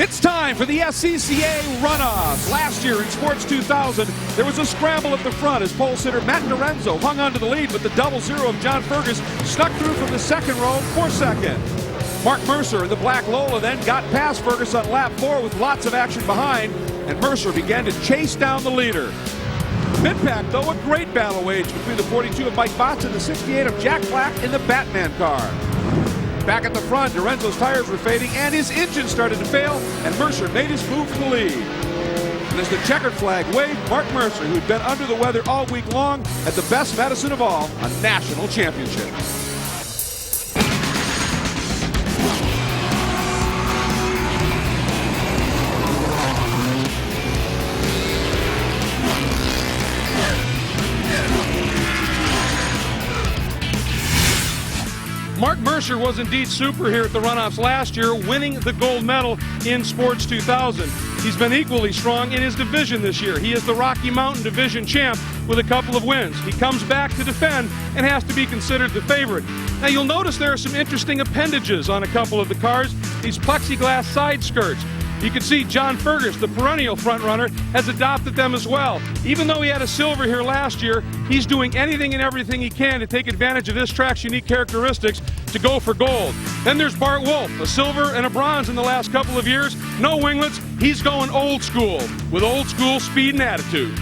It's time for the SCCA Runoffs. Last year in Sports 2000, there was a scramble at the front as pole sitter Matt Lorenzo hung onto the lead, but the double zero of John Fergus snuck through from the second row for second. Mark Mercer in the black Lola then got past Fergus on lap 4 with lots of action behind, and Mercer began to chase down the leader. Mid-pack, though, a great battle waged between the 42 of Mike Botts and the 68 of Jack Black in the Batman car. Back at the front, Lorenzo's tires were fading and his engine started to fail, and Mercer made his move for the lead. And as the checkered flag waved, Mark Mercer, who'd been under the weather all week long, had the best medicine of all, a national championship. Mark Mercer was indeed super here at the Runoffs last year, winning the gold medal in Sports 2000. He's been equally strong in his division this year. He is the Rocky Mountain Division champ with a couple of wins. He comes back to defend and has to be considered the favorite. Now you'll notice there are some interesting appendages on a couple of the cars, these plexiglass side skirts. You can see John Fergus, the perennial frontrunner, has adopted them as well. Even though he had a silver here last year, he's doing anything and everything he can to take advantage of this track's unique characteristics to go for gold. Then there's Bart Wolf, a silver and a bronze in the last couple of years. No winglets, he's going old school, with old school speed and attitude.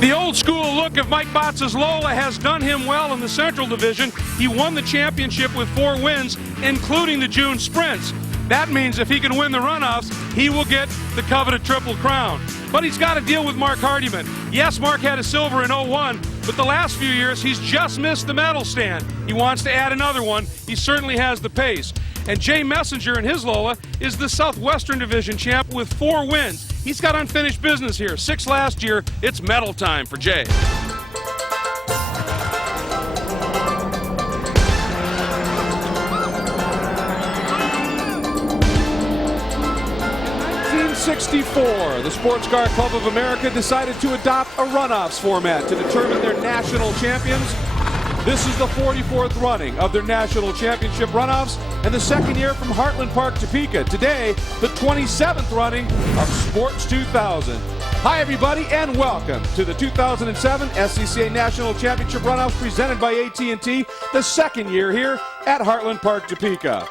The old school look of Mike Botts' Lola has done him well in the Central Division. He won the championship with 4 wins, including the June sprints. That means if he can win the Runoffs, he will get the coveted Triple Crown. But he's got to deal with Mark Hardiman. Yes, Mark had a silver in 01, but the last few years he's just missed the medal stand. He wants to add another one. He certainly has the pace. And Jay Messenger in his Lola is the Southwestern Division champ with 4 wins. He's got unfinished business here. 6 last year. It's medal time for Jay. 1964, the Sports Car Club of America decided to adopt a Runoffs format to determine their national champions. This is the 44th running of their national championship Runoffs and the second year from Heartland Park, Topeka. Today, the 27th running of Sports 2000. Hi, everybody, and welcome to the 2007 SCCA National Championship Runoffs presented by AT&T, the second year here at Heartland Park, Topeka.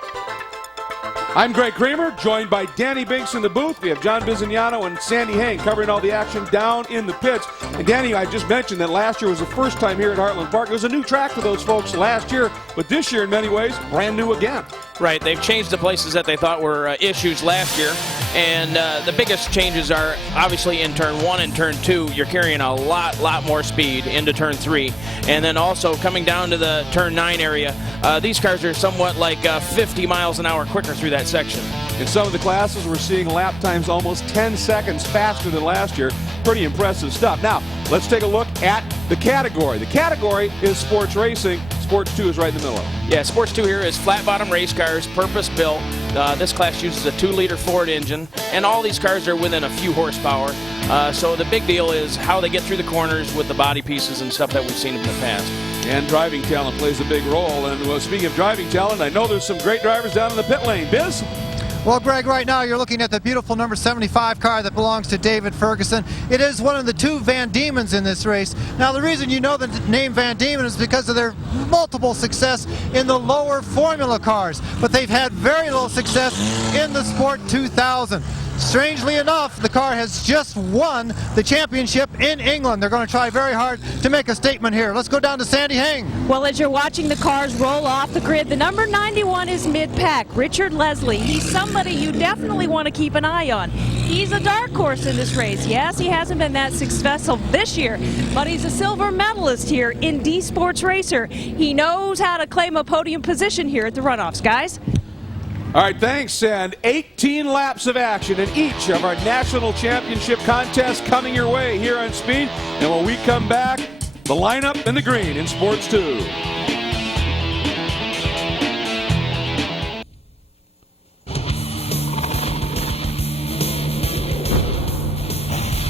I'm Greg Kramer, joined by Danny Binks in the booth. We have John Bizignano and Sandy Hang covering all the action down in the pits. And Danny, I just mentioned that last year was the first time here at Heartland Park. It was a new track for those folks last year, but this year in many ways, brand new again. Right, they've changed the places that they thought were issues last year. And the biggest changes are obviously in turn 1 and turn 2, you're carrying a lot more speed into turn 3. And then also coming down to the turn 9 area, these cars are somewhat like 50 miles an hour quicker through that section. In some of the classes, we're seeing lap times almost 10 seconds faster than last year. Pretty impressive stuff. Now, let's take a look at the category. The category is sports racing. Sports 2 is right in the middle of it. Yeah, Sports 2 here is flat-bottom race cars, purpose-built. This class uses a 2-liter Ford engine, and all these cars are within a few horsepower. So the big deal is how they get through the corners with the body pieces and stuff that we've seen in the past. And driving talent plays a big role. And speaking of driving talent, I know there's some great drivers down in the pit lane. Biz? Well, Greg, right now you're looking at the beautiful number 75 car that belongs to David Ferguson. It is one of the 2 Van Diemens in this race. Now, the reason you know the name Van Diemen is because of their multiple success in the lower formula cars, but they've had very little success in the Sport 2000. Strangely enough, the car has just won the championship in England. They're going to try very hard to make a statement here. Let's go down to Sandy Hang. Well, as you're watching the cars roll off the grid, the number 91 is mid-pack, Richard Leslie. He's somebody you definitely want to keep an eye on. He's a dark horse in this race. Yes, he hasn't been that successful this year, but he's a silver medalist here in D Sports Racer. He knows how to claim a podium position here at the Runoffs, guys. All right, thanks. And 18 laps of action in each of our national championship contests coming your way here on Speed. And when we come back, the lineup in the green in Sports 2.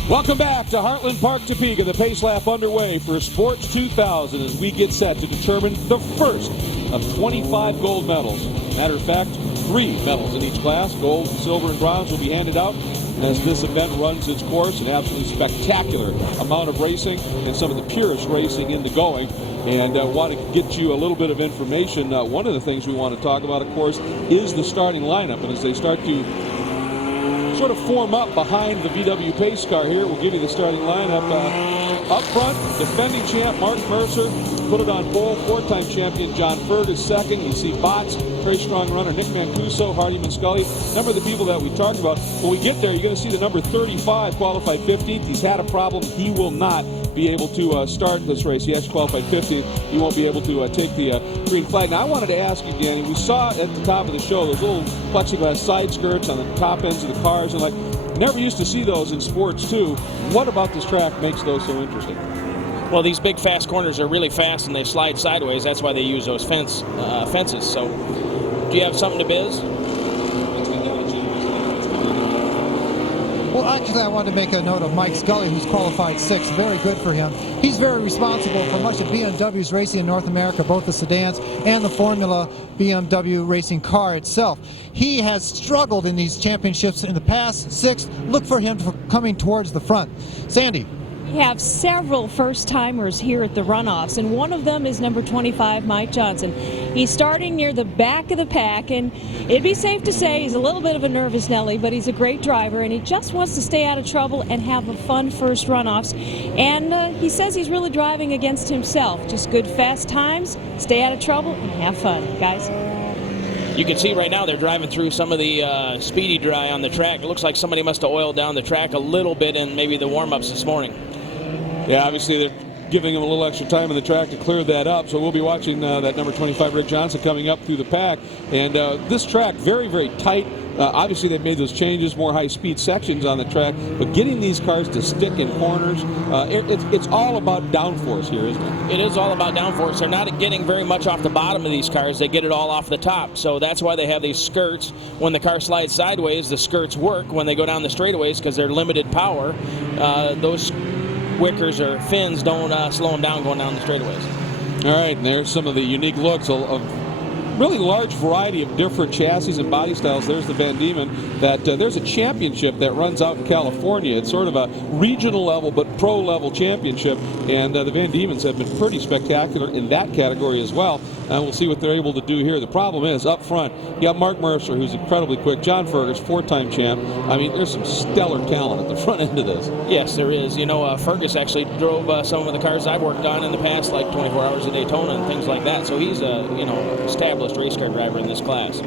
Welcome back to Heartland Park, Topeka. The pace lap underway for Sports 2000 as we get set to determine the first of 25 gold medals. Matter of fact, 3 medals in each class. Gold, silver, and bronze will be handed out as this event runs its course. An absolutely spectacular amount of racing and some of the purest racing in the going. And want to get you a little bit of information. One of the things we want to talk about, of course, is the starting lineup. And as they start to sort of form up behind the VW pace car here, we'll give you the starting lineup. Up front, defending champ Mark Mercer. Put it on pole, 4-time champion John Fergus second. You see Bots, very strong runner Nick Mancuso, Hardy Scully. A number of the people that we talked about. When we get there, you're going to see the number 35 qualified 15th. He's had a problem. He will not be able to start this race. He has to qualify 15th. He won't be able to take the green flag. Now, I wanted to ask you, Danny, we saw at the top of the show those little plexiglass side skirts on the top ends of the cars, and never used to see those in sports too. What about this track makes those so interesting? Well, these big fast corners are really fast and they slide sideways. That's why they use those fences. So, do you have something to biz? Well, actually, I wanted to make a note of Mike Scully, who's qualified 6th. Very good for him. He's very responsible for much of BMW's racing in North America, both the sedans and the Formula BMW racing car itself. He has struggled in these championships in the past. 6th. Look for him coming towards the front. Sandy. We have several first-timers here at the Runoffs, and one of them is number 25, Mike Johnson. He's starting near the back of the pack, and it'd be safe to say he's a little bit of a nervous Nelly, but he's a great driver, and he just wants to stay out of trouble and have a fun first Runoffs. And he says he's really driving against himself. Just good, fast times, stay out of trouble, and have fun, guys. You can see right now they're driving through some of the speedy dry on the track. It looks like somebody must have oiled down the track a little bit in maybe the warm-ups this morning. Yeah, obviously they're giving him a little extra time on the track to clear that up. So we'll be watching that number 25, Rick Johnson, coming up through the pack. And this track, very, very tight. Obviously, they've made those changes, more high-speed sections on the track. But getting these cars to stick in corners, it's all about downforce here, isn't it? It is all about downforce. They're not getting very much off the bottom of these cars. They get it all off the top. So that's why they have these skirts. When the car slides sideways, the skirts work. When they go down the straightaways, because they're limited power, those wickers or fins don't slow them down going down the straightaways. All right, and there's some of the unique looks of really large variety of different chassis and body styles. There's the Van Diemen. There's a championship that runs out in California. It's sort of a regional level but pro level championship, and the Van Diemens have been pretty spectacular in that category as well. And we'll see what they're able to do here. The problem is up front, you got Mark Mercer, who's incredibly quick. John Fergus, 4-time champ. I mean, there's some stellar talent at the front end of this. Yes, there is. You know, Fergus actually drove some of the cars I've worked on in the past, like 24 Hours of Daytona and things like that. So he's a established race car driver in this class.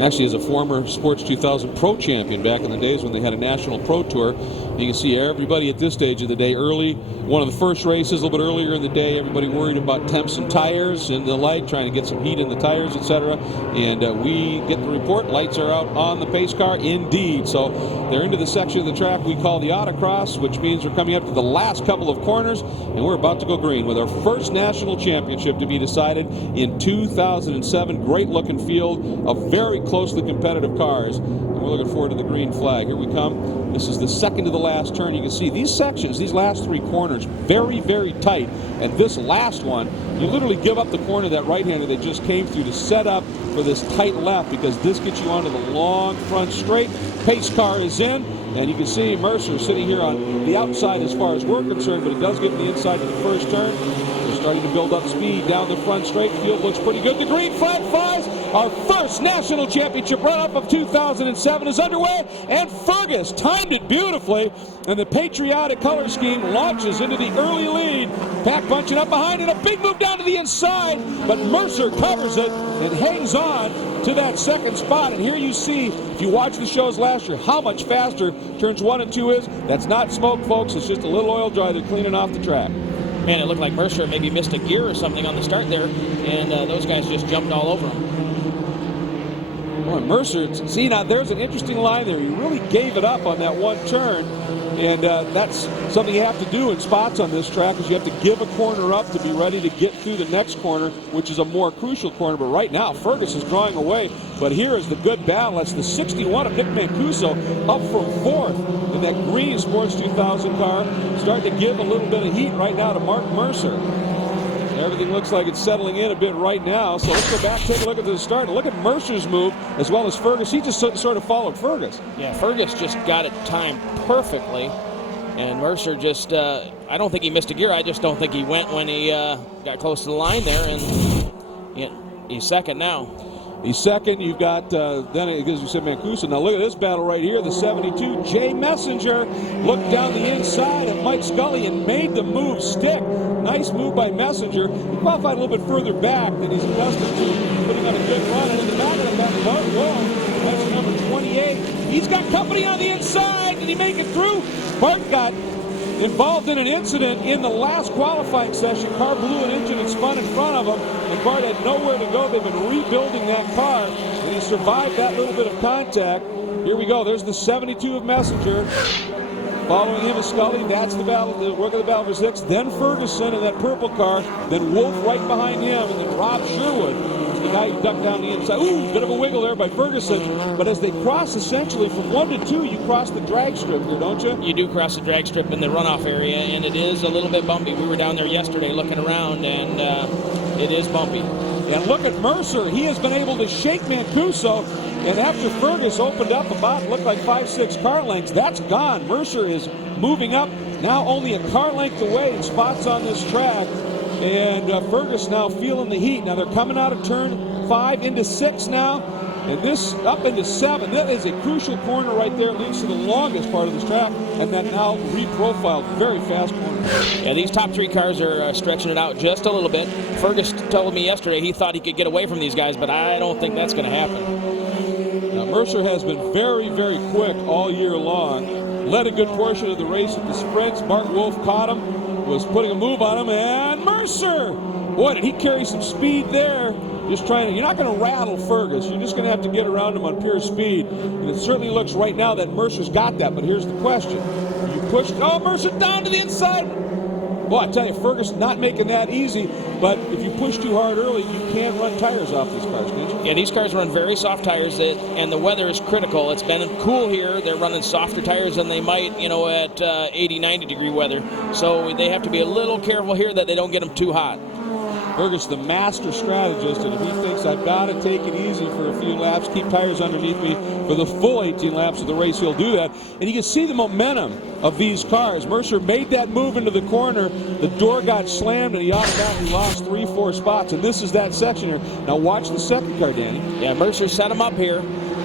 Actually, is a former Sports 2000 Pro champion back in the days when they had a national pro tour. You can see everybody at this stage of the day early. One of the first races, a little bit earlier in the day, everybody worried about temps and tires and the light, trying to get some heat in the tires, etc. And we get the report, lights are out on the pace car, indeed. So they're into the section of the track we call the autocross, which means we're coming up to the last couple of corners, and we're about to go green with our first national championship to be decided in 2007. Great looking field of very closely competitive cars, and we're looking forward to the green flag. Here we come. This is the second to the last turn. You can see these sections, these last 3 corners, very, very tight. And this last one, you literally give up the corner, that right-hander that just came through, to set up for this tight left, because this gets you onto the long front straight. Pace car is in, and you can see Mercer sitting here on the outside as far as we're concerned, but it does get to the inside of the first turn. We're starting to build up speed down the front straight. Field looks pretty good. The green flag flies. Our first national championship run-up of 2007 is underway, and Fergus timed it beautifully, and the patriotic color scheme launches into the early lead. Pack bunching up behind it, a big move down to the inside, but Mercer covers it and hangs on to that second spot. And here you see, if you watch the shows last year, how much faster turns 1 and 2 is. That's not smoke, folks. It's just a little oil dry they're cleaning off the track. Man, it looked like Mercer maybe missed a gear or something on the start there, and those guys just jumped all over him. Boy, Mercer, see, now there's an interesting line there. He really gave it up on that one turn, and that's something you have to do in spots on this track, is you have to give a corner up to be ready to get through the next corner, which is a more crucial corner. But right now, Fergus is drawing away. But here is the good battle. That's the 61 of Nick Mancuso, up from 4th in that green Sports 2000 car, starting to give a little bit of heat right now to Mark Mercer. Everything looks like it's settling in a bit right now. So let's go back, take a look at the start. Look at Mercer's move as well as Fergus. He just sort of followed Fergus. Yeah, Fergus just got it timed perfectly. And Mercer just, I don't think he missed a gear. I just don't think he went when he got close to the line there. And he's second now. He's second. You've got, then as you said, Mancuso. Now look at this battle right here. The 72, Jay Messenger, looked down the inside of Mike Scully and made the move stick. Nice move by Messenger. He qualified a little bit further back than he's accustomed to, putting on a good run. And in the back of the back, Bart Wolf, that's number 28. He's got company on the inside. Did he make it through? Bart got involved in an incident in the last qualifying session. Car blew an engine and spun in front of him, and Bart had nowhere to go. They've been rebuilding that car, and he survived that little bit of contact. Here we go. There's the 72 of Messenger. Following him is Scully. That's the battle, the work of the battle for 6. Then Ferguson in that purple car. Then Wolf right behind him, and then Rob Sherwood, the guy who ducked down the inside. Ooh, bit of a wiggle there by Ferguson. But as they cross essentially from 1 to 2, you cross the drag strip here, don't you? You do cross the drag strip in the runoff area, and it is a little bit bumpy. We were down there yesterday looking around, and it is bumpy. And look at Mercer. He has been able to shake Mancuso. And after Fergus opened up about, looked like 5-6 car lengths, that's gone. Mercer is moving up, now only a car length away in spots on this track. And Fergus now feeling the heat. Now they're coming out of turn 5 into 6 now. And this up into 7. That is a crucial corner right there. It leads to the longest part of this track. And that now reprofiled, very fast corner. Yeah, these top 3 cars are stretching it out just a little bit. Fergus told me yesterday he thought he could get away from these guys, but I don't think that's going to happen. Now, Mercer has been very, very quick all year long. Led a good portion of the race at the sprints. Mark Wolf caught him, was putting a move on him, and Mercer! Boy, did he carry some speed there. Just trying to, you're not going to rattle Fergus. You're just going to have to get around him on pure speed. And it certainly looks right now that Mercer's got that, but here's the question. You pushed, oh, Mercer down to the inside. Boy, I tell you, Fergus not making that easy, but if you push too hard early, you can't run tires off these cars, can't you? Yeah, these cars run very soft tires, and the weather is critical. It's been cool here. They're running softer tires than they might, at 80, 90 degree weather. So they have to be a little careful here that they don't get them too hot. Fergus, the master strategist, and if he thinks I've got to take it easy for a few laps, keep tires underneath me for the full 18 laps of the race, he'll do that. And you can see the momentum of these cars. Mercer made that move into the corner. The door got slammed, and he automatically lost 3-4 spots. And this is that section here. Now watch the second car, Danny. Yeah, Mercer set him up here.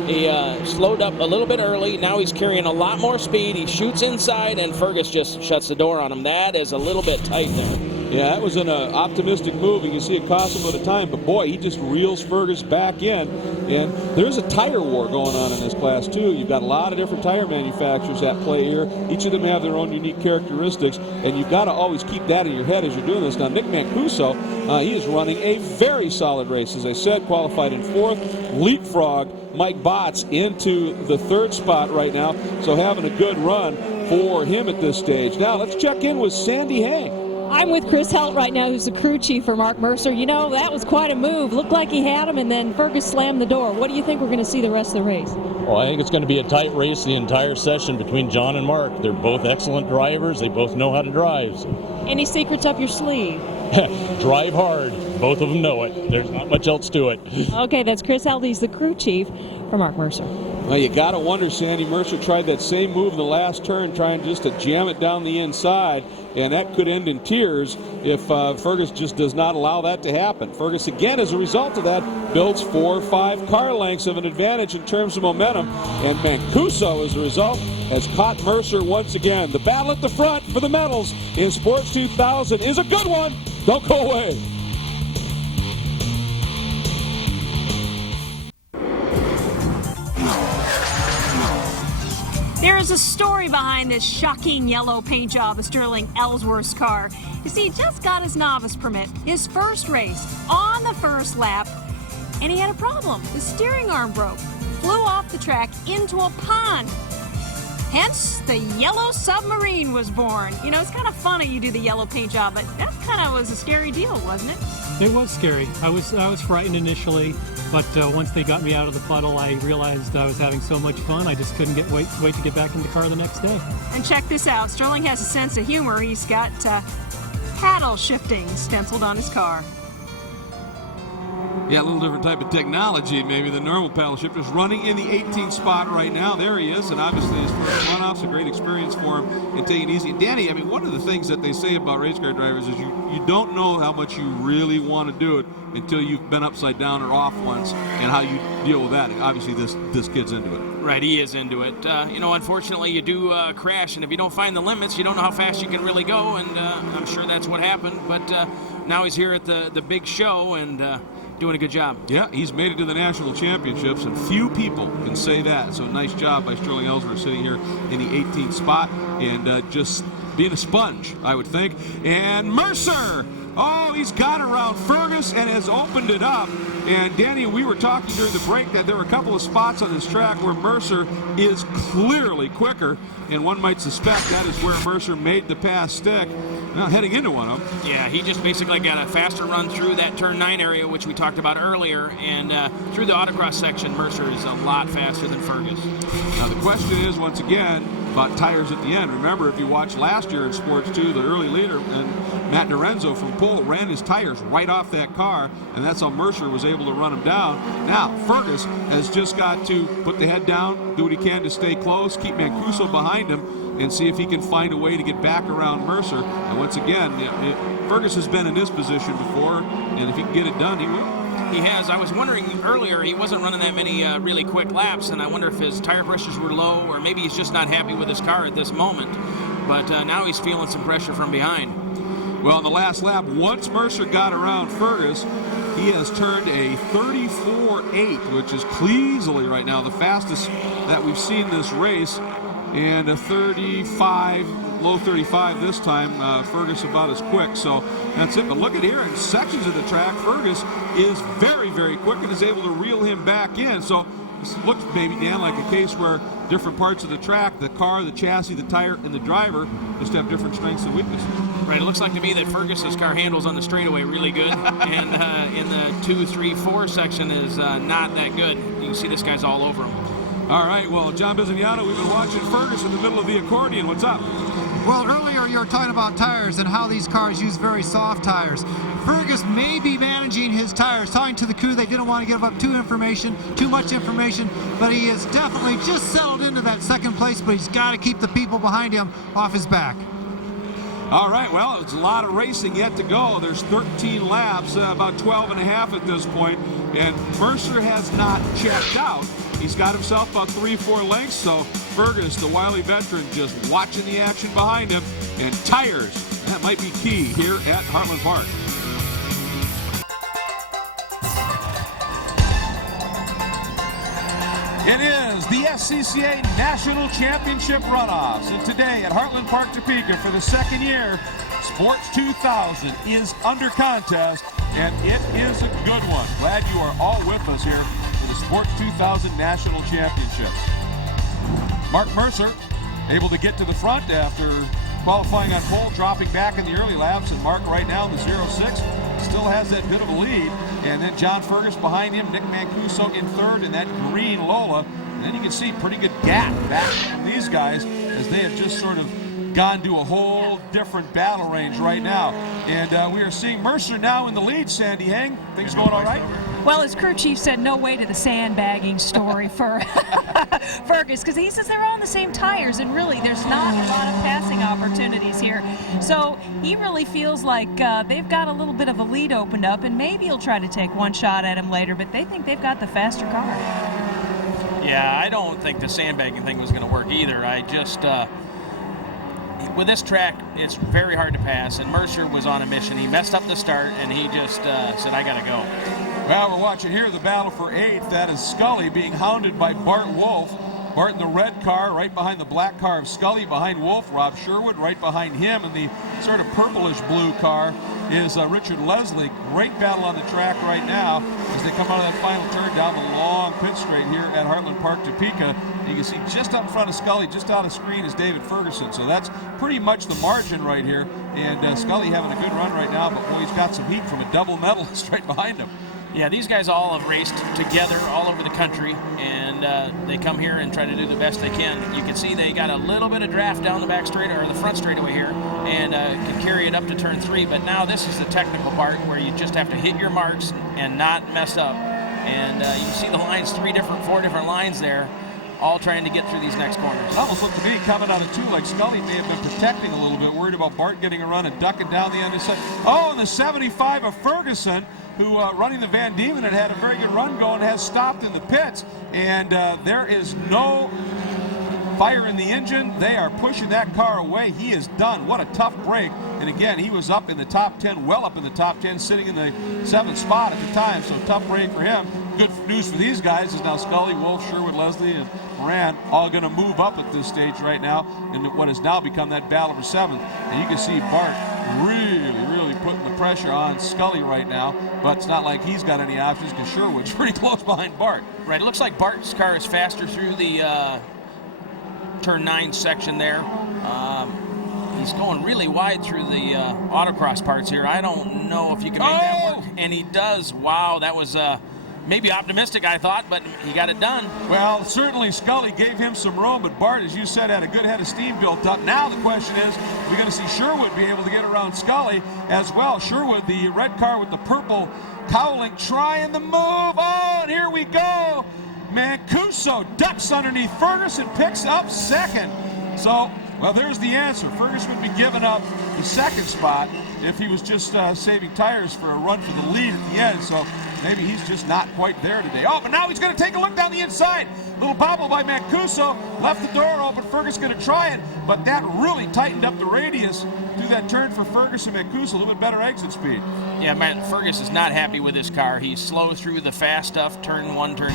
He slowed up a little bit early. Now he's carrying a lot more speed. He shoots inside, and Fergus just shuts the door on him. That is a little bit tight there. Yeah, that was an optimistic move. You can see it cost him a bit of time, but boy, he just reels Fergus back in. And there's a tire war going on in this class, too. You've got a lot of different tire manufacturers at play here. Each of them have their own unique characteristics, and you've got to always keep that in your head as you're doing this. Now, Nick Mancuso, he is running a very solid race. As I said, qualified in 4th, leapfrog Mike Botts into the 3rd spot right now, so having a good run for him at this stage. Now, let's check in with Sandy Hang. I'm with Chris Helt right now, who's the crew chief for Mark Mercer. That was quite a move. Looked like he had him, and then Fergus slammed the door. What do you think we're going to see the rest of the race? Well, I think it's going to be a tight race the entire session between John and Mark. They're both excellent drivers. They both know how to drive. Any secrets up your sleeve? Drive hard. Both of them know it. There's not much else to it. Okay, that's Chris Helt. He's the crew chief for Mark Mercer. Well, you got to wonder, Sandy, Mercer tried that same move in the last turn, trying just to jam it down the inside, and that could end in tears if Fergus just does not allow that to happen. Fergus, again, as a result of that, builds 4 or 5 car lengths of an advantage in terms of momentum, and Mancuso, as a result, has caught Mercer once again. The battle at the front for the medals in Sports 2000 is a good one. Don't go away. There is a story behind this shocking yellow paint job of Sterling Ellsworth's car. You see, he just got his novice permit, his first race, on the first lap, and he had a problem. The steering arm broke, flew off the track into a pond. Hence, the Yellow Submarine was born. It's kind of funny you do the yellow paint job, but that kind of was a scary deal, wasn't it? It was scary. I was frightened initially, but once they got me out of the puddle, I realized I was having so much fun, I just couldn't wait to get back in the car the next day. And check this out. Sterling has a sense of humor. He's got paddle shifting stenciled on his car. Yeah, a little different type of technology, maybe the normal paddle shifters. Running in the 18th spot right now. There he is, and obviously his first runoff's a great experience for him and taking it easy. And Danny, I mean, one of the things that they say about race car drivers is you don't know how much you really want to do it until you've been upside down or off once, and how you deal with that. And obviously, this kid's into it. Right, he is into it. You know, unfortunately, you do crash, and if you don't find the limits, you don't know how fast you can really go, and I'm sure that's what happened. But now he's here at the big show, and doing a good job. Yeah, he's made it to the national championships, and few people can say that. So nice job by Sterling Ellsworth sitting here in the 18th spot and just being a sponge, I would think. And Mercer! Oh, he's got around Fergus and has opened it up. And Danny, we were talking during the break that there were a couple of spots on this track where Mercer is clearly quicker, and one might suspect that is where Mercer made the pass stick. Now heading into one of them. Yeah, he just basically got a faster run through that turn 9 area, which we talked about earlier, and through the autocross section, Mercer is a lot faster than Fergus. Now the question is, once again, about tires at the end. Remember, if you watched last year in Sports 2, the early leader, and Matt Lorenzo from Pole ran his tires right off that car, and that's how Mercer was able to run him down. Now, Fergus has just got to put the head down, do what he can to stay close, keep Mancuso behind him, and see if he can find a way to get back around Mercer. And once again, Fergus has been in this position before, and if he can get it done, he will. He has. I was wondering earlier, he wasn't running that many really quick laps, and I wonder if his tire pressures were low, or maybe he's just not happy with his car at this moment. But now he's feeling some pressure from behind. Well, in the last lap, once Mercer got around Fergus, he has turned a 34.8, which is easily right now the fastest that we've seen this race, and a 35, low 35 this time. Fergus about as quick, so that's it. But look at here, in sections of the track, Fergus is very, very quick and is able to reel him back in. So this looks maybe, Dan, like a case where different parts of the track, the car, the chassis, the tire, and the driver just have different strengths and weaknesses. Right, it looks like to me that Fergus's car handles on the straightaway really good, and in the 2, 3, 4 section is not that good. You can see this guy's all over him. All right, well, John Bizignano, we've been watching Fergus in the middle of the accordion. What's up? Well, earlier you were talking about tires and how these cars use very soft tires. Fergus may be managing his tires. Talking to the crew, they didn't want to give up too much information, but he is definitely just settled into that second place, but he's got to keep the people behind him off his back. All right, well, it's a lot of racing yet to go. There's 13 laps, about 12 and a half at this point, and Mercer has not checked out. He's got himself about 3-4 lengths, so Fergus, the wily veteran, just watching the action behind him, and tires, that might be key here at Heartland Park. It is the SCCA National Championship Runoffs, and today at Heartland Park, Topeka, for the second year, Sports 2000 is under contest, and it is a good one. Glad you are all with us here for the Sports 2000 National Championships. Mark Mercer able to get to the front after qualifying on pole, dropping back in the early laps, and Mark right now in the 06 still has that bit of a lead. And then John Fergus behind him, Nick Mancuso in third, and that green Lola. And then you can see pretty good gap back from these guys as they have just sort of gone to a whole different battle range right now. And we are seeing Mercer now in the lead. Sandy Hang, things going all right? Well, his crew chief said no way to the sandbagging story for Fergus, because he says they're all on the same tires, and really there's not a lot of passing opportunities here. So he really feels like they've got a little bit of a lead opened up, and maybe he'll try to take one shot at him later, but they think they've got the faster car. Yeah, I don't think the sandbagging thing was going to work either. I just... with this track, it's very hard to pass, and Mercer was on a mission. He messed up the start, and he just said, I got to go. Well, we're watching here the battle for 8th. That is Scully being hounded by Bart Wolf. Bart in the red car, right behind the black car of Scully. Behind Wolf, Rob Sherwood, right behind him. And the sort of purplish blue car is Richard Leslie. Great battle on the track right now as they come out of that final turn down the long pit straight here at Heartland Park, Topeka. You can see just up in front of Scully, just out of screen, is David Ferguson. So that's pretty much the margin right here. And Scully having a good run right now, but boy, he's got some heat from a double medalist right behind him. Yeah, these guys all have raced together all over the country, and they come here and try to do the best they can. You can see they got a little bit of draft down the back straight or the front straightaway here, and can carry it up to turn 3. But now this is the technical part where you just have to hit your marks and not mess up. And you can see the lines, 4 different lines there, all trying to get through these next corners. It almost looked to me coming out of 2 like Scully may have been protecting a little bit, worried about Bart getting a run and ducking down the underside. Oh, and the 75 of Ferguson, who running the Van Diemen had a very good run going, has stopped in the pits, and there is no fire in the engine. They are pushing that car away. He is done. What a tough break. And again, he was up in the top 10, well up in the top 10, sitting in the 7th spot at the time, so tough break for him. Good news for these guys is now Scully, Wolf, Sherwood, Leslie, and Moran all going to move up at this stage right now in what has now become that battle for 7th. And you can see Bart really putting the pressure on Scully right now, but it's not like he's got any options because Sherwood's pretty close behind Bart. Right, it looks like Bart's car is faster through the turn 9 section there. He's going really wide through the autocross parts here. I don't know if you can make that work. And he does. Wow, that was maybe optimistic, I thought, but he got it done. Well, certainly Scully gave him some room, but Bart, as you said, had a good head of steam built up. Now the question is, we're going to see Sherwood be able to get around Scully as well. Sherwood, the red car with the purple cowling, trying the move. Oh, and here we go. Mancuso ducks underneath Ferguson, picks up 2nd. So, well, there's the answer. Ferguson would be giving up the 2nd spot if he was just saving tires for a run for the lead at the end. So maybe he's just not quite there today. Oh, but now he's going to take a look down the inside. Little bobble by Mancuso. Left the door open. Ferguson's going to try it, but that really tightened up the radius through that turn for Ferguson. Mancuso, a little bit better exit speed. Yeah, man, Fergus is not happy with this car. He's slow through the fast stuff, turn 1, turn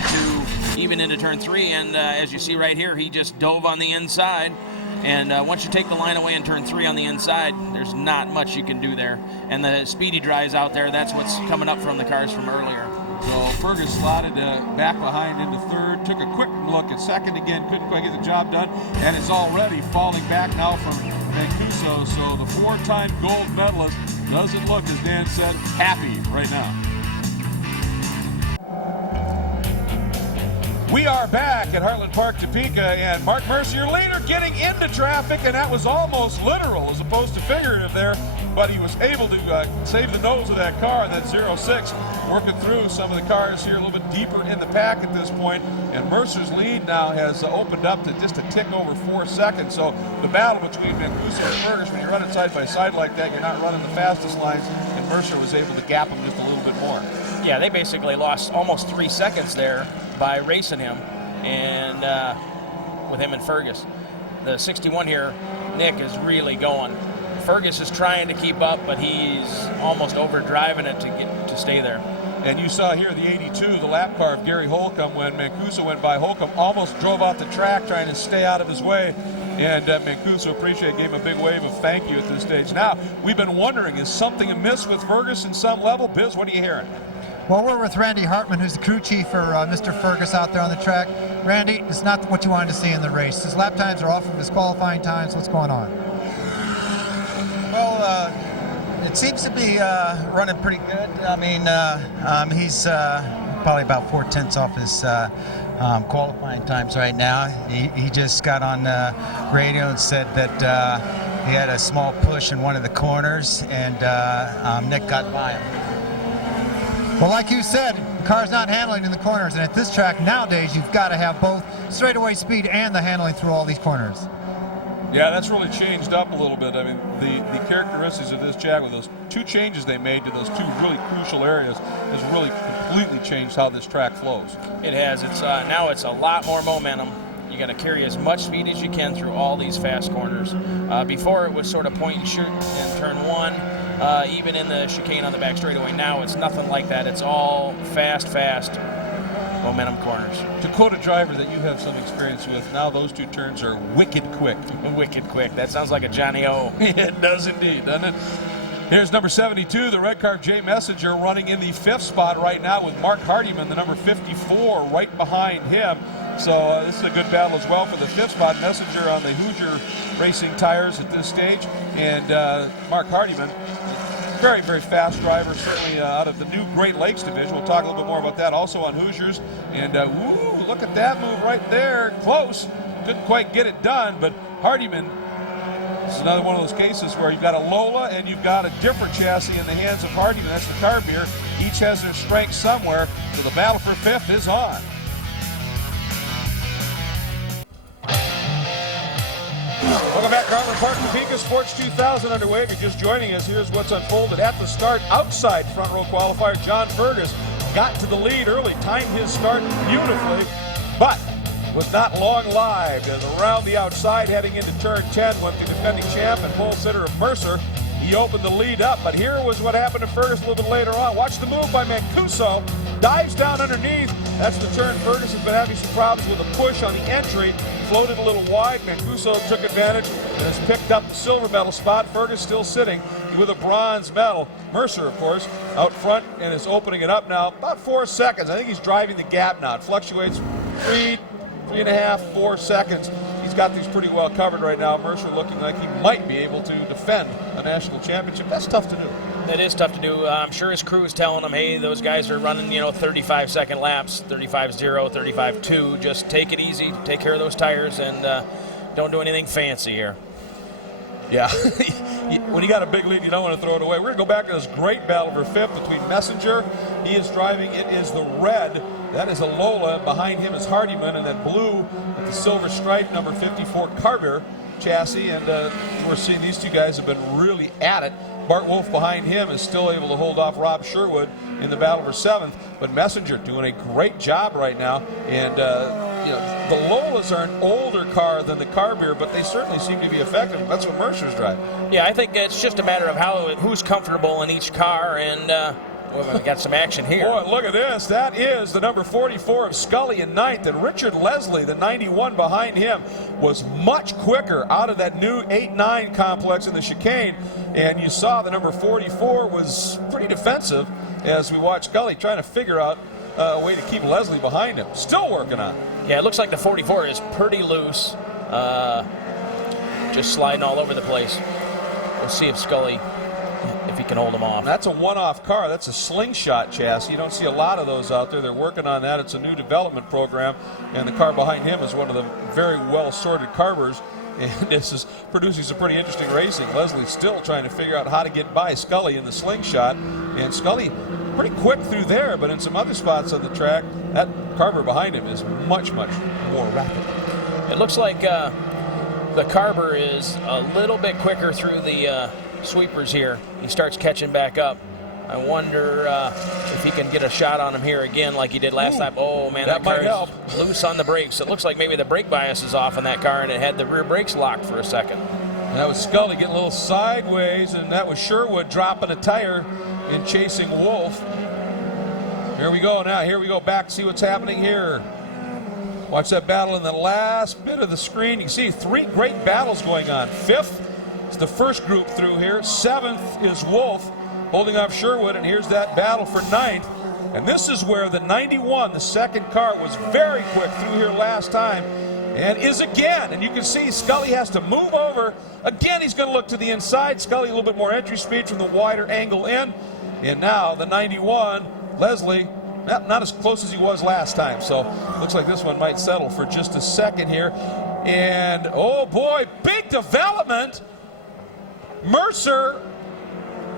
2, even into turn 3, and as you see right here, he just dove on the inside. And once you take the line away in turn 3 on the inside, there's not much you can do there. And the speedy dries out there, that's what's coming up from the cars from earlier. So Fergus slotted back behind into 3rd, took a quick look at 2nd again, couldn't quite get the job done, and it's already falling back now from Mancuso. So the 4-time gold medalist doesn't look, as Dan said, happy right now. We are back at Heartland Park, Topeka, and Mark Mercer, your leader, getting into traffic, and that was almost literal as opposed to figurative there, but he was able to save the nose of that car, that 06, working through some of the cars here a little bit deeper in the pack at this point, and Mercer's lead now has opened up to just a tick over 4 seconds, so the battle between Mancuso and Fergus, when you run it side by side like that, you're not running the fastest lines, and Mercer was able to gap him just a little bit more. Yeah, they basically lost almost 3 seconds there by racing him, and with him and Fergus. The 61 here, Nick, is really going. Fergus is trying to keep up, but he's almost overdriving it to stay there. And you saw here the 82, the lap car of Gary Holcomb, when Mancuso went by. Holcomb almost drove out the track trying to stay out of his way. And Mancuso, gave him a big wave of thank you at this stage. Now, we've been wondering, is something amiss with Fergus in some level? Biz, what are you hearing? Well, we're with Randy Hartman, who's the crew chief for Mr. Fergus out there on the track. Randy, it's not what you wanted to see in the race. His lap times are off of his qualifying times. What's going on? Well, it seems to be running pretty good. I mean, he's probably about 4/10 off his qualifying times right now. He just got on the radio and said that he had a small push in one of the corners, and Nick got by him. Well, like you said, the car's not handling in the corners, and at this track nowadays, you've got to have both straightaway speed and the handling through all these corners. Yeah, that's really changed up a little bit. I mean, the characteristics of this Jag with those 2 changes they made to those 2 really crucial areas has really completely changed how this track flows. It has. It's now it's a lot more momentum. You got to carry as much speed as you can through all these fast corners. Before it was sort of point and shoot in turn 1. Even in the chicane on the back straightaway. Now it's nothing like that. It's all fast momentum corners. To quote a driver that you have some experience with, now those 2 turns are wicked quick. Wicked quick. That sounds like a Johnny O. It does indeed, doesn't it? Here's number 72, the red car of Jay Messenger, running in the 5th spot right now with Mark Hardiman, the number 54, right behind him. So this is a good battle as well for the 5th spot. Messenger on the Hoosier Racing tires at this stage, and Mark Hardiman Very, very fast driver, certainly out of the new Great Lakes division. We'll talk a little bit more about that also on Hoosiers. And woo, look at that move right there. Close. Couldn't quite get it done, but Hardiman, this is another one of those cases where you've got a Lola and you've got a different chassis in the hands of Hardiman. That's the Carbier. Each has their strength somewhere, so the battle for fifth is on. Welcome back, Carlin Park, Topeka Sports 2000 underway. If you're just joining us, here's what's unfolded at the start. Outside front row qualifier John Fergus got to the lead early, timed his start beautifully, but was not long-lived. And around the outside, heading into turn 10, went the defending champ and pole sitter of Mercer. He opened the lead up, but here was what happened to Fergus a little bit later on. Watch the move by Mancuso. Dives down underneath. That's the turn. Fergus has been having some problems with a push on the entry. Floated a little wide. Mancuso took advantage and has picked up the silver medal spot. Fergus still sitting with a bronze medal. Mercer, of course, out front and is opening it up now. About 4 seconds. I think he's driving the gap now. It fluctuates 3.5, 4 seconds. He's got these pretty well covered right now. Mercer looking like he might be able to defend a national championship. That's tough to do. It is tough to do. I'm sure his crew is telling him, hey, those guys are running, 35-second laps, 35-0, 35-2. Just take it easy, take care of those tires, and don't do anything fancy here. Yeah, when you got a big lead, you don't want to throw it away. We're going to go back to this great battle for fifth between Messenger. He is driving. It is the red. That is a Lola. Behind him is Hardiman, and then blue with the silver stripe, number 54 Carbier chassis. And we're seeing these two guys have been really at it. Bart Wolf behind him is still able to hold off Rob Sherwood in the battle for seventh, but Messenger doing a great job right now. And the Lolas are an older car than the Carbier, but they certainly seem to be effective. That's what Mercer's driving. Yeah, I think it's just a matter of who's comfortable in each car, and well, we got some action here. Boy, look at this. That is the number 44 of Scully in ninth, and Richard Leslie, the 91 behind him, was much quicker out of that new 8-9 complex in the chicane. And you saw the number 44 was pretty defensive as we watched Scully trying to figure out a way to keep Leslie behind him. Still working on it. Yeah, it looks like the 44 is pretty loose. Just sliding all over the place. We'll see if Scully, if he can hold him off. That's a one-off car. That's a slingshot chassis. You don't see a lot of those out there. They're working on that. It's a new development program, and the car behind him is one of the very well-sorted Carvers, and this is producing some pretty interesting racing. Leslie's still trying to figure out how to get by Scully in the slingshot, and Scully pretty quick through there, but in some other spots of the track, that Carver behind him is much, much more rapid. It looks like the Carver is a little bit quicker through the sweepers here. He starts catching back up. I wonder if he can get a shot on him here again like he did last time. Oh, man, that car is loose on the brakes. It looks like maybe the brake bias is off on that car, and it had the rear brakes locked for a second. And that was Scully getting a little sideways, and that was Sherwood dropping a tire and chasing Wolf. Here we go now. Here we go back to see what's happening here. Watch that battle in the last bit of the screen. You can see three great battles going on. Fifth is the first group through here. Seventh is Wolf holding off Sherwood, and here's that battle for ninth. And this is where the 91, the second car, was very quick through here last time and is again. And you can see Scully has to move over. Again, he's going to look to the inside. Scully a little bit more entry speed from the wider angle in. And now the 91, Leslie, not as close as he was last time. So looks like this one might settle for just a second here. And, oh boy, big development. Mercer,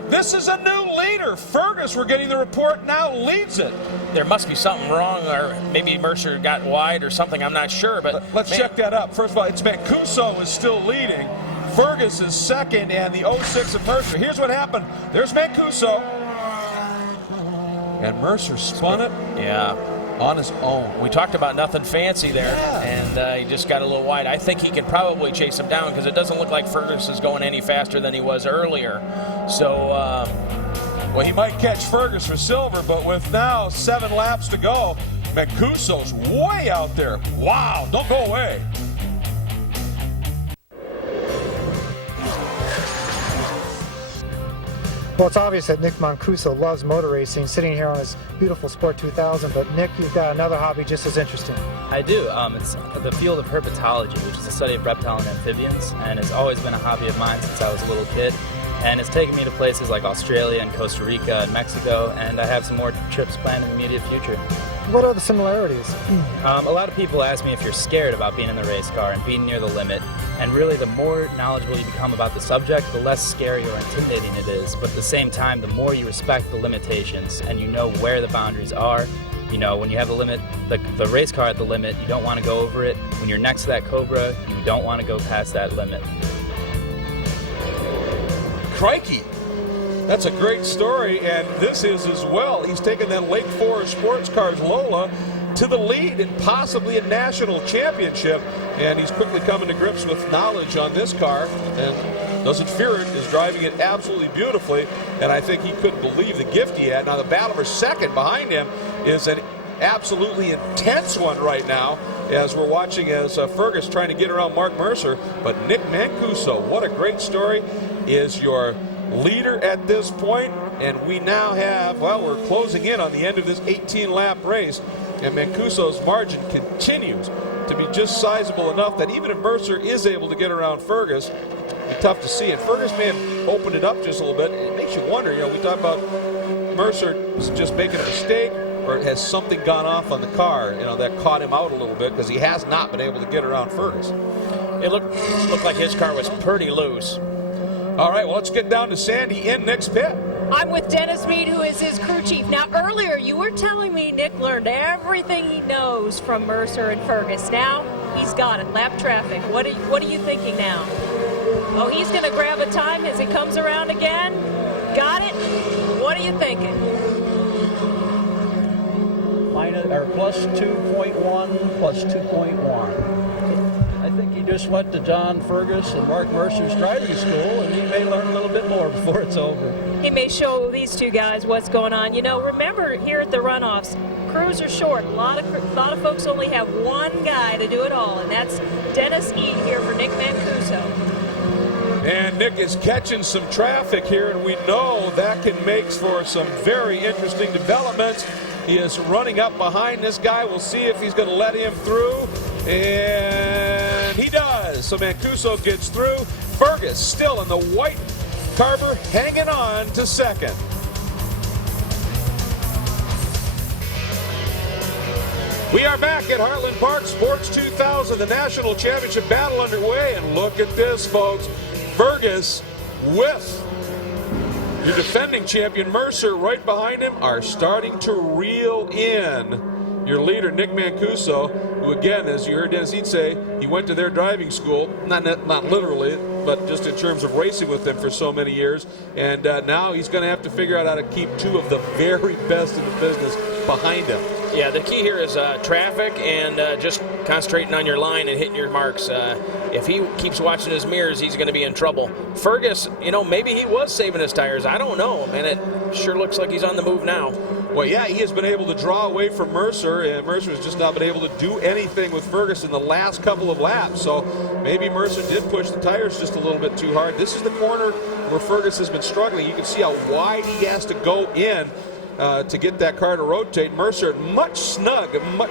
this is a new leader. Fergus, we're getting the report now, leads it. There must be something wrong, or maybe Mercer got wide or something. I'm not sure, but let's check that up. First of all, it's Mancuso is still leading. Fergus is second, and the 06 of Mercer. Here's what happened. There's Mancuso. And Mercer spun it on his own. We talked about nothing fancy there, and he just got a little wide. I think he could probably chase him down because it doesn't look like Fergus is going any faster than he was earlier. So, well, he might catch Fergus for silver, but with now 7 laps to go, Mancuso's way out there. Wow, don't go away. Well, it's obvious that Nick Mancuso loves motor racing, sitting here on his beautiful Sport 2000, but Nick, you've got another hobby just as interesting. I do. It's the field of herpetology, which is the study of reptile and amphibians, and it's always been a hobby of mine since I was a little kid. and it's taken me to places like Australia and Costa Rica and Mexico, and I have some more trips planned in the immediate future. What are the similarities? A lot of people ask me if you're scared about being in the race car and being near the limit, and really the more knowledgeable you become about the subject, the less scary or intimidating it is, but at the same time, the more you respect the limitations and you know where the boundaries are. You know, when you have the limit, the race car at the limit, you don't want to go over it. When you're next to that Cobra, you don't want to go past that limit. Crikey! That's a great story, and this is as well. He's taken that Lake Forest Sports Cars Lola to the lead and possibly a national championship, and he's quickly coming to grips with knowledge on this car and doesn't fear it, is driving it absolutely beautifully, and I think he couldn't believe the gift he had. Now the battle for second behind him is an absolutely intense one right now, as we're watching as Fergus trying to get around Mark Mercer, but Nick Mancuso, what a great story, is your leader at this point, and we now have, well, we're closing in on the end of this 18-lap race, and Mancuso's margin continues to be just sizable enough that even if Mercer is able to get around Fergus, it'll be tough to see. And Fergus may have opened it up just a little bit. It makes you wonder, you know, we talk about Mercer just making a mistake, or has something gone off on the car, you know, that caught him out a little bit, because he has not been able to get around Fergus. It looked like his car was pretty loose. All right, well, let's get down to Sandy in Nick's pit. I'm with Dennis Mead, who is his crew chief. Now, earlier you were telling me Nick learned everything he knows from Mercer and Fergus. Now he's got it. Lap traffic. What are you thinking now? Oh, he's going to grab a time as he comes around again. Got it? What are you thinking? Plus 2.1, plus 2.1. I think he just went to John Fergus and Mark Mercer's driving school, and he may learn a little bit more before it's over. He may show these two guys what's going on. You know, remember here at the Runoffs, crews are short. A lot of folks only have one guy to do it all, and that's Dennis E. here for Nick Mancuso. And Nick is catching some traffic here, and we know that can make for some very interesting developments. He is running up behind this guy. We'll see if he's going to let him through. And he does. So Mancuso gets through. Fergus still in the white Carver hanging on to second. We are back at Heartland Park Sports 2000, the national championship battle underway. And look at this, folks. Fergus with your defending champion Mercer right behind him are starting to reel in your leader Nick Mancuso, who again, as you heard Dennis Eat say, he went to their driving school, not literally, but just in terms of racing with them for so many years, and now he's going to have to figure out how to keep two of the very best in the business behind him. Yeah, the key here is traffic and just concentrating on your line and hitting your marks. If he keeps watching his mirrors, he's going to be in trouble. Fergus, you know, maybe he was saving his tires. I don't know, and it sure looks like he's on the move now. Well, yeah, he has been able to draw away from Mercer, and Mercer has just not been able to do anything with Fergus in the last couple of laps. So maybe Mercer did push the tires just a little bit too hard. This is the corner where Fergus has been struggling. You can see how wide he has to go in to get that car to rotate. Mercer, much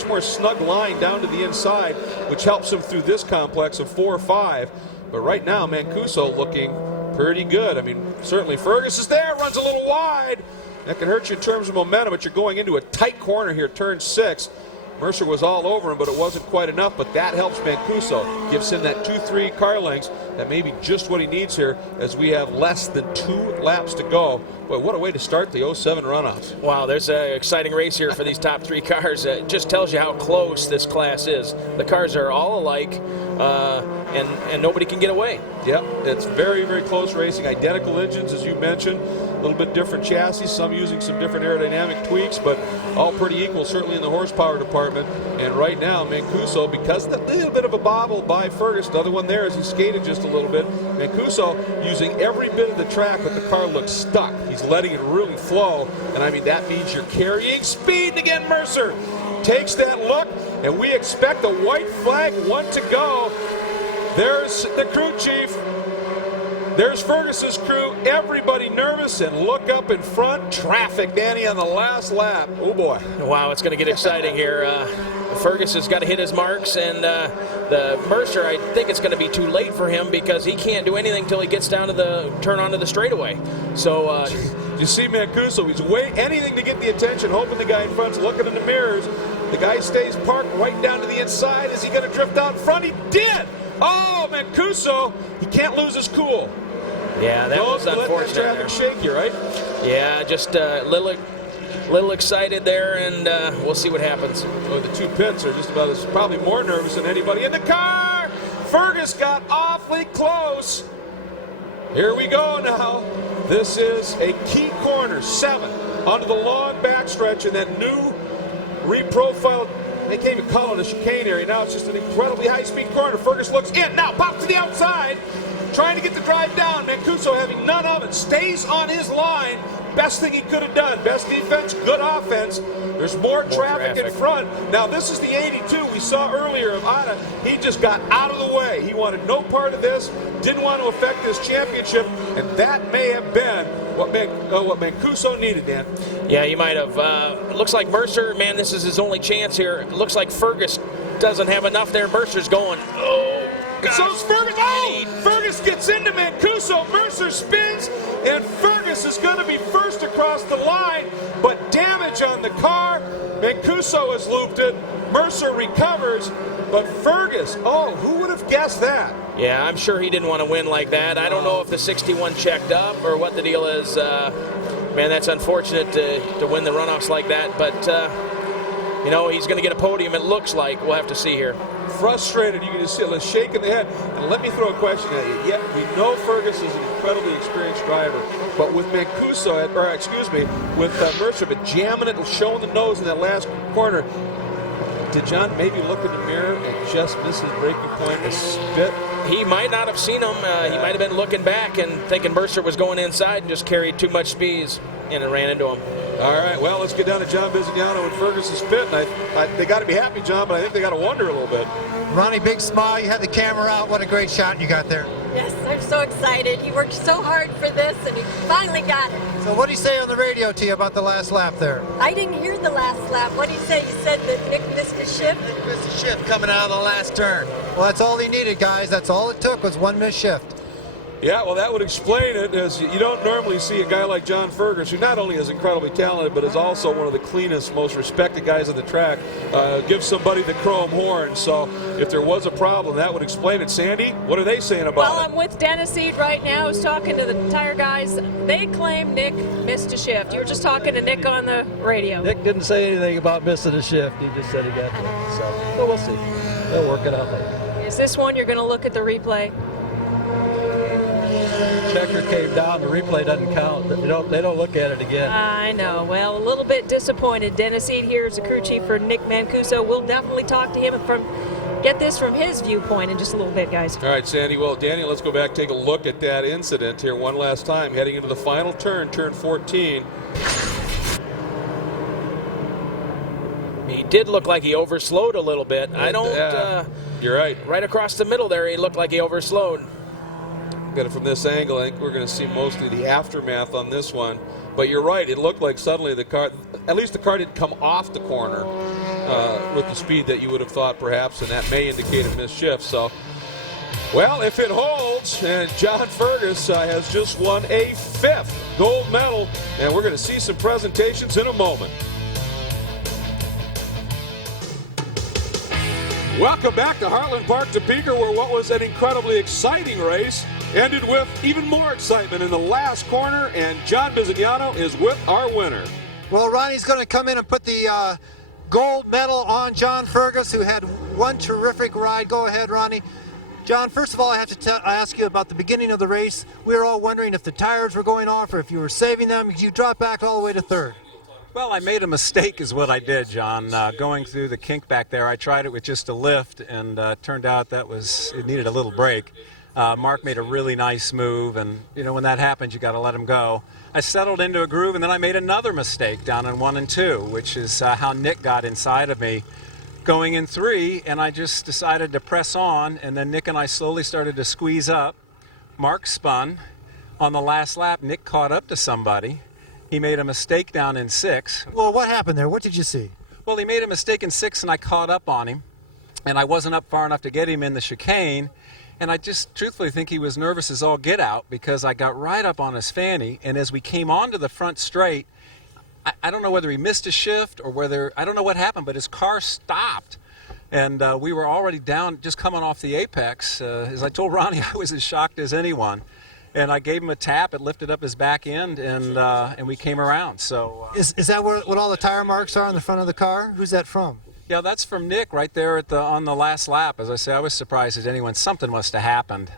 more snug line down to the inside, which helps him through this complex of 4 or 5. But right now, Mancuso looking pretty good. I mean, certainly Fergus is there, runs a little wide. That can hurt you in terms of momentum, but you're going into a tight corner here, turn 6. Mercer was all over him, but it wasn't quite enough, but that helps Mancuso. Gives him that 2-3 car lengths. That may be just what he needs here, as we have less than 2 laps to go. Boy, what a way to start the 07 Runoffs. Wow, there's an exciting race here for these top 3 cars. It just tells you how close this class is. The cars are all alike, and nobody can get away. Yep, it's very, very close racing. Identical engines, as you mentioned. A little bit different chassis, some using some different aerodynamic tweaks, but all pretty equal, certainly in the horsepower department. And right now, Mancuso, because of the little bit of a bobble by Fergus, the other one there is he skated just a little bit. Mancuso using every bit of the track, but the car looks stuck. He's letting it really flow, and I mean, that means you're carrying speed. Again, Mercer takes that look, and we expect the white flag, 1 to go. There's the crew chief. There's Fergus's crew, everybody nervous, and look up in front, traffic, Danny, on the last lap. Oh boy. Wow, it's going to get exciting here. Fergus has got to hit his marks, and the Mercer, I think it's going to be too late for him because he can't do anything until he gets down to the turn onto the straightaway. So you see Mancuso, he's anything to get the attention, hoping the guy in front's looking in the mirrors. The guy stays parked right down to the inside. Is he going to drift out in front? He did! Oh, Mancuso, he can't lose his cool. Yeah, that was unfortunate. Let that traffic shake you, right? Yeah, just a little excited there, and we'll see what happens. Well, the two pits are just about probably more nervous than anybody in the car. Fergus got awfully close. Here we go now. This is a key corner, 7, onto the long backstretch in that new reprofiled, they can't even call it a chicane area. Now it's just an incredibly high-speed corner. Fergus looks in, now pops to the outside, trying to get the drive down. Mancuso having none of it, stays on his line. Best thing he could have done. Best defense, good offense. There's more traffic in front. Now this is the 82 we saw earlier of Anna. He just got out of the way. He wanted no part of this, didn't want to affect this championship, and that may have been what Mancuso needed, Dan. Yeah, he might have. Looks like Mercer, man, this is his only chance here. Looks like Fergus doesn't have enough there. Mercer's going, oh, God. So's Fergus. Oh! Fergus gets into Mancuso. Mercer spins, and Fergus is going to be first across the line, but damage on the car. Mancuso has looped it. Mercer recovers, but Fergus, oh, who would have guessed that? Yeah, I'm sure he didn't want to win like that. I don't know if the 61 checked up or what the deal is. Man, that's unfortunate to win the runoffs like that, but you know, he's going to get a podium, it looks like. We'll have to see here. Frustrated, you can just see a shake in the head. And let me throw a question at you. Yeah, we know Fergus is an incredibly experienced driver, but with Mancuso, with Mercer, but jamming it and showing the nose in that last corner, did John maybe look in the mirror and just miss his braking point and spit? He might not have seen him. He might have been looking back and thinking Mercer was going inside and just carried too much speed and it ran into him. All right, well, let's get down to John Bisognano and Fergus's pit. And they got to be happy, John, but I think they got to wonder a little bit. Ronnie, big smile. You had the camera out. What a great shot you got there. Yes, I'm so excited. He worked so hard for this, and he finally got it. So what did he say on the radio to you about the last lap there? I didn't hear the last lap. What did he say? He said that Nick missed a shift? Nick missed a shift coming out of the last turn. Well, that's all he needed, guys. That's all it took was one missed shift. Yeah, well, that would explain it, as you don't normally see a guy like John Fergus, who not only is incredibly talented, but is also one of the cleanest, most respected guys on the track, give somebody the chrome horn. So if there was a problem, that would explain it. Sandy, what are they saying about it? Well, I'm with Dennis Eade right now, who's talking to the tire guys. They claim Nick missed a shift. You were just talking to Nick on the radio. Nick didn't say anything about missing a shift. He just said he got it. So we'll see. They'll work it out later. Is this one you're going to look at the replay? Checker came down, the replay doesn't count. They don't look at it again. I know. Well, a little bit disappointed. Dennis Eade here is the crew chief for Nick Mancuso. We'll definitely talk to him and get this from his viewpoint in just a little bit, guys. All right, Sandy. Well, Daniel, let's go back, take a look at that incident here one last time, heading into the final turn, turn 14. He did look like he overslowed a little bit. You're right. Right across the middle there, he looked like he overslowed. Got it from this angle. I think we're going to see mostly the aftermath on this one. But you're right. It looked like suddenly the car, at least the car didn't come off the corner with the speed that you would have thought perhaps, and that may indicate a missed shift. So, well, if it holds, and John Fergus has just won a 5th gold medal, and we're going to see some presentations in a moment. Welcome back to Heartland Park, Topeka, where what was an incredibly exciting race ended with even more excitement in the last corner, and John Bisognano is with our winner. Well, Ronnie's going to come in and put the gold medal on John Fergus, who had one terrific ride. Go ahead, Ronnie. John, first of all, I have to ask you about the beginning of the race. We were all wondering if the tires were going off or if you were saving them. You dropped back all the way to 3rd. Well, I made a mistake is what I did, John. Going through the kink back there, I tried it with just a lift, and turned out it needed a little break. Mark made a really nice move, and you know, when that happens, you got to let him go. I settled into a groove, and then I made another mistake down in 1 and 2, which is how Nick got inside of me going in 3, and I just decided to press on, and then Nick and I slowly started to squeeze up. Mark spun. On the last lap, Nick caught up to somebody. He made a mistake down in 6. Well, what happened there? What did you see? Well, he made a mistake in 6, and I caught up on him. And I wasn't up far enough to get him in the chicane. And I just truthfully think he was nervous as all get out because I got right up on his fanny. And as we came onto the front straight, I don't know whether he missed a shift or whether, I don't know what happened, but his car stopped. And we were already down, just coming off the apex. As I told Ronnie, I was as shocked as anyone. And I gave him a tap. It lifted up his back end, and we came around. So is that what all the tire marks are on the front of the car? Who's that from? Yeah, that's from Nick right there on the last lap. As I say, I was surprised as anyone. Something must have happened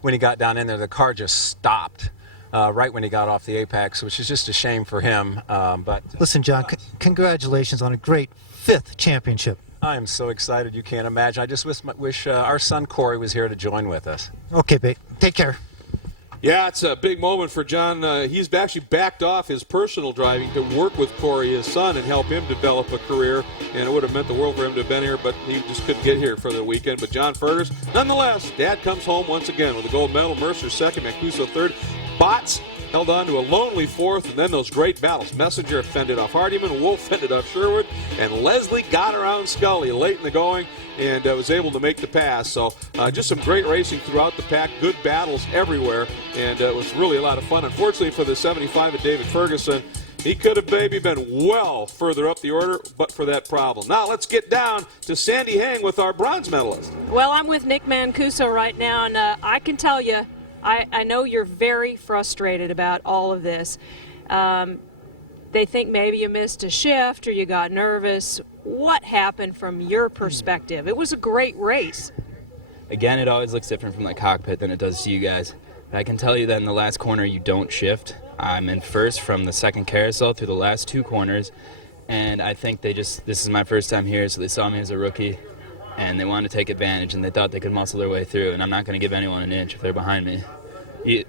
when he got down in there. The car just stopped right when he got off the apex, which is just a shame for him. But listen, John, congratulations on a great 5th championship. I am so excited you can't imagine. I just wish our son Corey was here to join with us. Okay, babe. Take care. Yeah, it's a big moment for John. He's actually backed off his personal driving to work with Corey, his son, and help him develop a career. And it would have meant the world for him to have been here, but he just couldn't get here for the weekend. But John Fergus, nonetheless, Dad comes home once again with a gold medal. Mercer second, Mancuso third. Botts held on to a lonely 4th, and then those great battles. Messenger fended off Hardiman, Wolf fended off Sherwood, and Leslie got around Scully late in the going and was able to make the pass. So just some great racing throughout the pack, good battles everywhere, and it was really a lot of fun. Unfortunately for the 75 of David Ferguson, he could have maybe been well further up the order, but for that problem. Now let's get down to Sandy Hang with our bronze medalist. Well, I'm with Nick Mancuso right now, and I can tell you, I know you're very frustrated about all of this. They think maybe you missed a shift or you got nervous. What happened from your perspective? It was a great race. Again, it always looks different from the cockpit than it does to you guys. But I can tell you that in the last corner you don't shift. I'm in first from the second carousel through the last 2 corners, and I think this is my first time here, so they saw me as a rookie, and they wanted to take advantage, and they thought they could muscle their way through, and I'm not going to give anyone an inch if they're behind me.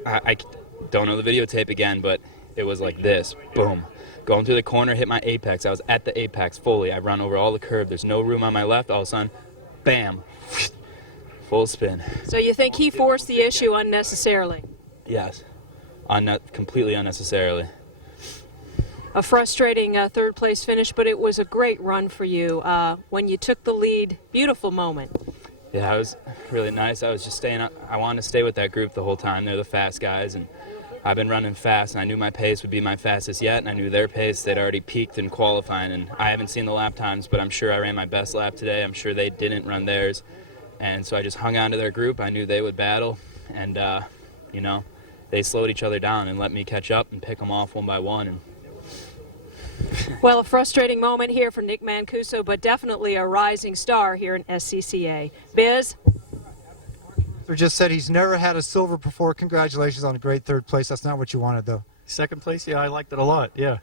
I don't know the videotape again, but it was like this, boom. Going through the corner, hit my apex. I was at the apex fully. I run over all the curb. There's no room on my left. All of a sudden, bam, full spin. So you think he forced the issue unnecessarily? Yes, completely unnecessarily. A frustrating 3rd place finish, but it was a great run for you. When you took the lead, beautiful moment. Yeah, it was really nice. I was just staying up. I wanted to stay with that group the whole time. They're the fast guys, and I've been running fast, and I knew my pace would be my fastest yet, and I knew their pace. They'd already peaked in qualifying, and I haven't seen the lap times, but I'm sure I ran my best lap today. I'm sure they didn't run theirs, and so I just hung on to their group. I knew they would battle, and, they slowed each other down and let me catch up and pick them off one by one. And well, a frustrating moment here for Nick Mancuso, but definitely a rising star here in SCCA. Biz? Just said he's never had a silver before. Congratulations on a great 3rd place. That's not what you wanted, though. Second place? Yeah, I liked it a lot, yeah.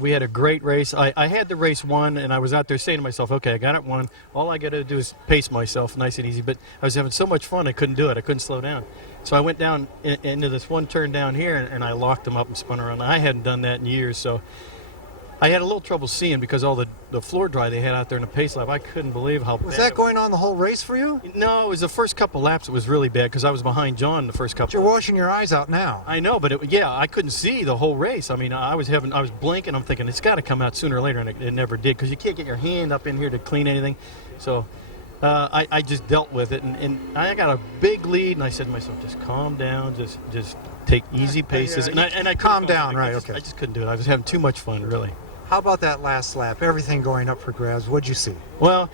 We had a great race. I had the race won, and I was out there saying to myself, okay, I got it won. All I got to do is pace myself nice and easy. But I was having so much fun, I couldn't do it. I couldn't slow down. So I went down into this one turn down here, and I locked them up and spun around. I hadn't done that in years, so I had a little trouble seeing because all the floor dry they had out there in the pace lap. I couldn't believe how Was that going on the whole race for you? No, it was the first couple laps. It was really bad because I was behind John the first couple. But you're washing your eyes out now. I know, but I couldn't see the whole race. I mean, I was blinking. I'm thinking it's got to come out sooner or later, and it never did because you can't get your hand up in here to clean anything. So I just dealt with it, and I got a big lead, and I said to myself, just calm down, just take easy paces. And I calm down, right? Okay. I just couldn't do it. I was having too much fun, really. How about that last lap? Everything going up for grabs. What'd you see? Well,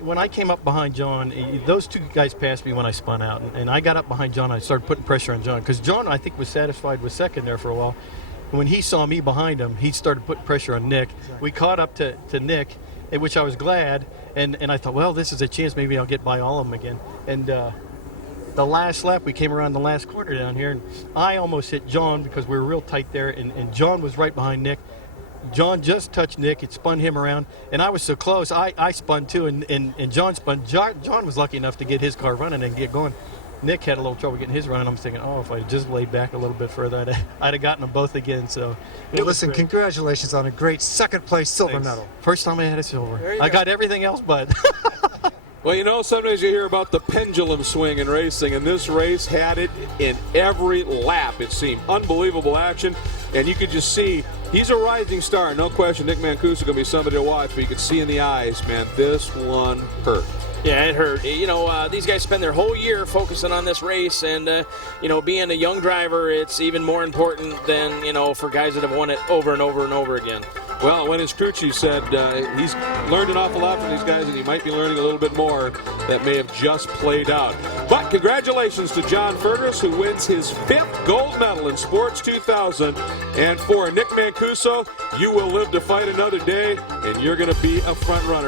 when I came up behind John, those 2 guys passed me when I spun out. And I got up behind John. I started putting pressure on John. Because John, I think, was satisfied with second there for a while. And when he saw me behind him, he started putting pressure on Nick. We caught up to Nick, which I was glad. And I thought, well, this is a chance. Maybe I'll get by all of them again. And the last lap, we came around the last corner down here. And I almost hit John because we were real tight there. And John was right behind Nick. John just touched Nick. It spun him around, and I was so close. I spun too, and John spun. John was lucky enough to get his car running and get going. Nick had a little trouble getting his run. I'm thinking, if I just laid back a little bit further, I'd have gotten them both again. So, listen, congratulations on a great 2nd place silver medal. First time I had a silver. I got everything else, but. Well, you know, sometimes you hear about the pendulum swing in racing, and this race had it in every lap. It seemed unbelievable action, and you could just see he's a rising star, no question. Nick Mancuso is going to be somebody to watch, but you could see in the eyes, man, this one hurt. Yeah, it hurt. You know, these guys spend their whole year focusing on this race, and, you know, being a young driver, it's even more important than, you know, for guys that have won it over and over and over again. Well, when his crew chief said he's learned an awful lot from these guys, and he might be learning a little bit more that may have just played out. But congratulations to John Fergus, who wins his 5th gold medal in Sports 2000. And for Nick Mancuso, you will live to fight another day, and you're going to be a front runner.